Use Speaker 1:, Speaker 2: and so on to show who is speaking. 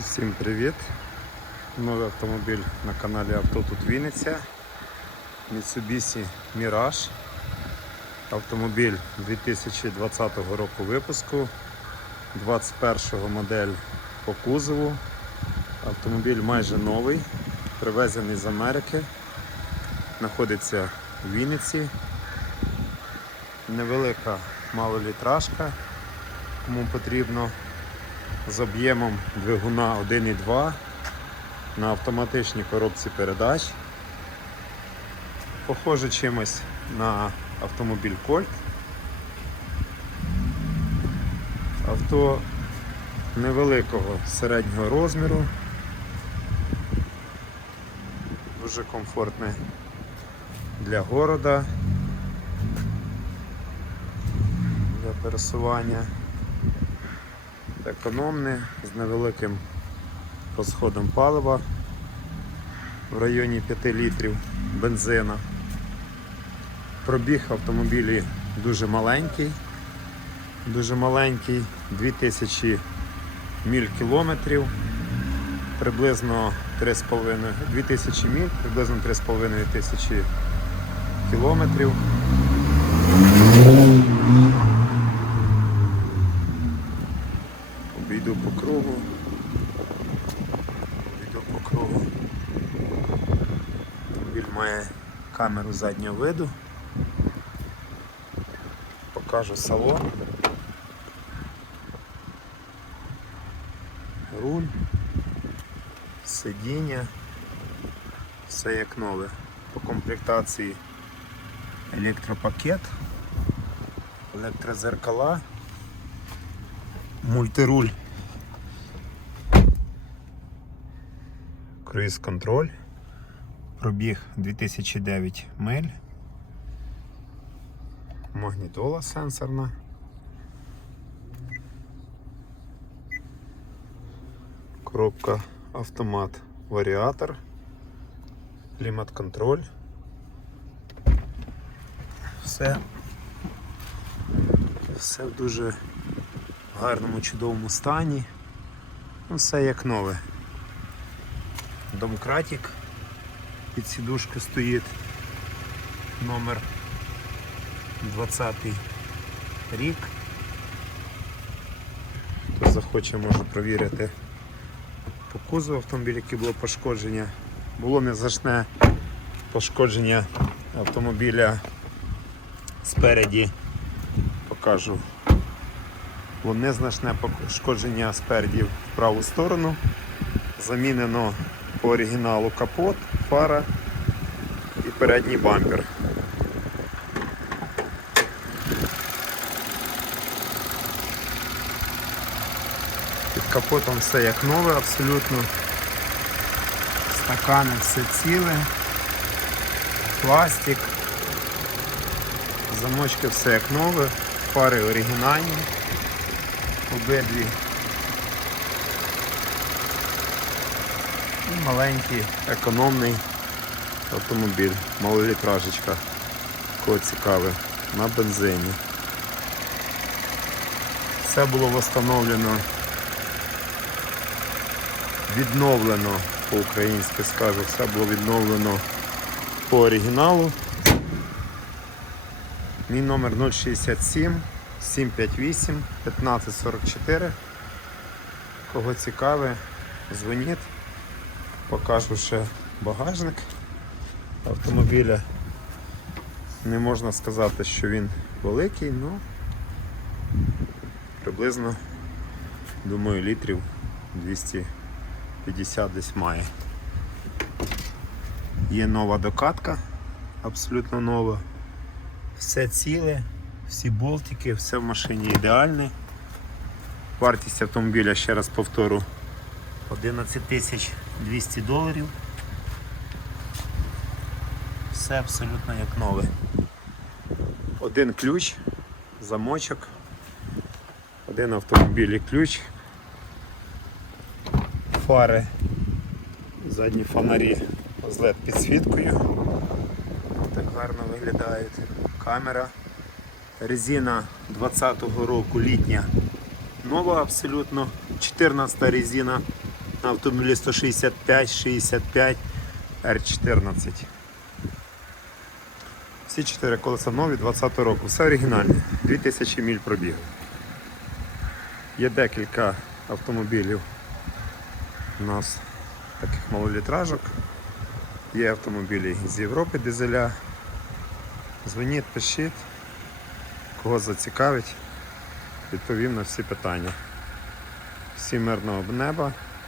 Speaker 1: Всім привіт! Новий автомобіль на каналі Авто тут Вінниця. Mitsubishi Mirage. Автомобіль 2020 року випуску, 21-го модель по кузову. Автомобіль майже новий, привезений з Америки. Знаходиться в Вінниці. Невелика малолітражка, кому потрібно з об'ємом двигуна 1,2 на автоматичній коробці передач. Похоже чимось на автомобіль Colt. Авто невеликого середнього розміру. Дуже комфортне для города, для пересування економне з невеликим розходом палива в районі 5 літрів бензина. Пробіг автомобілі дуже маленький, дуже маленький, 2000 міль кілометрів, приблизно 3,5 2000 міль, приблизно 3,5 тисячі кілометрів. По кругу. Обійду по кругу. Автомобіль має камеру заднього виду. Покажу салон. Руль, сидіння, все як нове. По комплектації електропакет, електрозеркала мультируль, круїз контроль, пробіг 2009 миль, магнітола сенсорна. Коробка автомат варіатор, клімат контроль. Все, все в дуже гарному чудовому стані. Ну, все як нове. Домкратик під сідушкою стоїть. Номер 20 рік. Хто захоче, може провірити по кузову автомобіля, яке було пошкодження. Було незначне пошкодження автомобіля спереді. Покажу було незначне пошкодження спереді в праву сторону. Замінено по оригіналу капот, фара і передній бампер. Під капотом все як нове абсолютно. Стакани все ціле, пластик, замочки все як нове, фари оригінальні обидві. І маленький економний автомобіль, малолітражечка, кого цікаве, на бензині. Все було встановлено, відновлено по-українськи скажу, все було відновлено по оригіналу. Мій номер 067 758 1544. Кого цікаве, дзвоніть. Покажу ще багажник автомобіля. Не можна сказати, що він великий, але приблизно, думаю, літрів 250 десь має. Є нова докатка, абсолютно нова. Все ціле всі болтики, все в машині ідеальне. Вартість автомобіля, ще раз повторю, 11 тисяч 200 доларів. Все абсолютно як нове. Один ключ, замочок, один автомобіль і ключ, фари, задні фонарі з LED підсвіткою. Так гарно виглядають. Камера. Резина 20-го року літня. Нова абсолютно. 14 резина Автомобілі 165, 65, R14. Всі чотири колеса нові 20 року. Все оригінальне. 2000 міль пробігу. Є декілька автомобілів у нас таких малолітражок. Є автомобілі з Європи дизеля. Дзвоніть, пишіть, кого зацікавить, відповім на всі питання. Всім мирного неба,